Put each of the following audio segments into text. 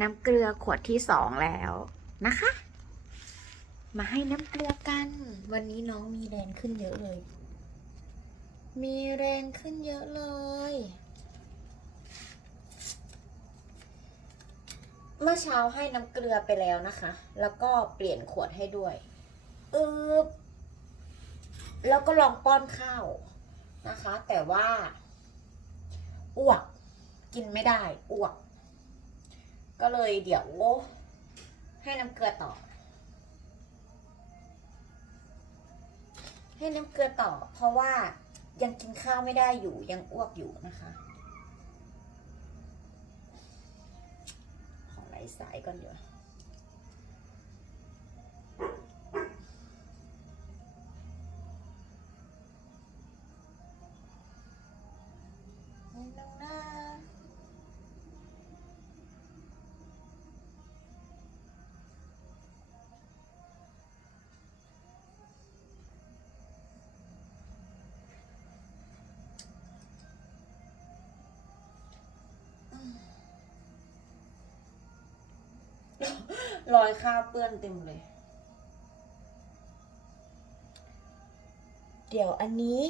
น้ำเกลือขวดที่สองแล้วนะคะ มาให้น้ำเกลือกัน วันนี้น้องมีแรงขึ้นเยอะเลย มีแรงขึ้นเยอะเลย เมื่อเช้าให้น้ำเกลือไปแล้วนะคะ แล้วก็เปลี่ยนขวดให้ด้วยอึบแล้วก็ลองป้อนข้าวนะคะ แต่ว่าอ้วกกินไม่ได้อ้วก ก็เลยเดี๋ยวให้น้ำเกลือต่อ ให้น้ำเกลือต่อ เพราะว่ายังกินข้าวไม่ได้อยู่ยังอ้วกอยู่นะคะ ขอไหลสายก่อนเดี๋ยวนิดนึงนะ รอยคราบเปื้อนเต็มเลย เดี๋ยวอันนี้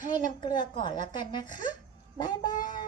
ให้น้ำเกลือก่อนแล้วกันนะคะ บ๊ายบาย